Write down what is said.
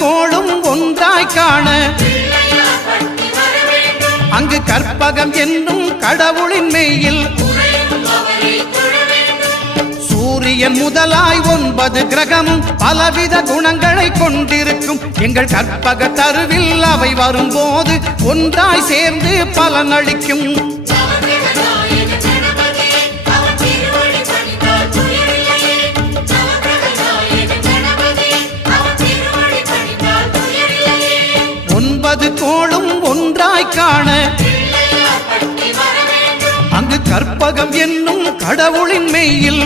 கோளும் ஒன்றாய் காண அங்கு கற்பகம் என்னும் கடவுளின் மெய்யில் சூரியன் முதலாய் 9 கிரகமும் பலவித குணங்களை கொண்டிருக்கும் எங்கள் கற்பக தருவில் அவை வரும்போது ஒன்றாய் சேர்ந்து பலனளிக்கும். கோளும் ஒன்றாய் காண அங்கு கற்பகம் என்னும் கடவுளின் மெய்யில்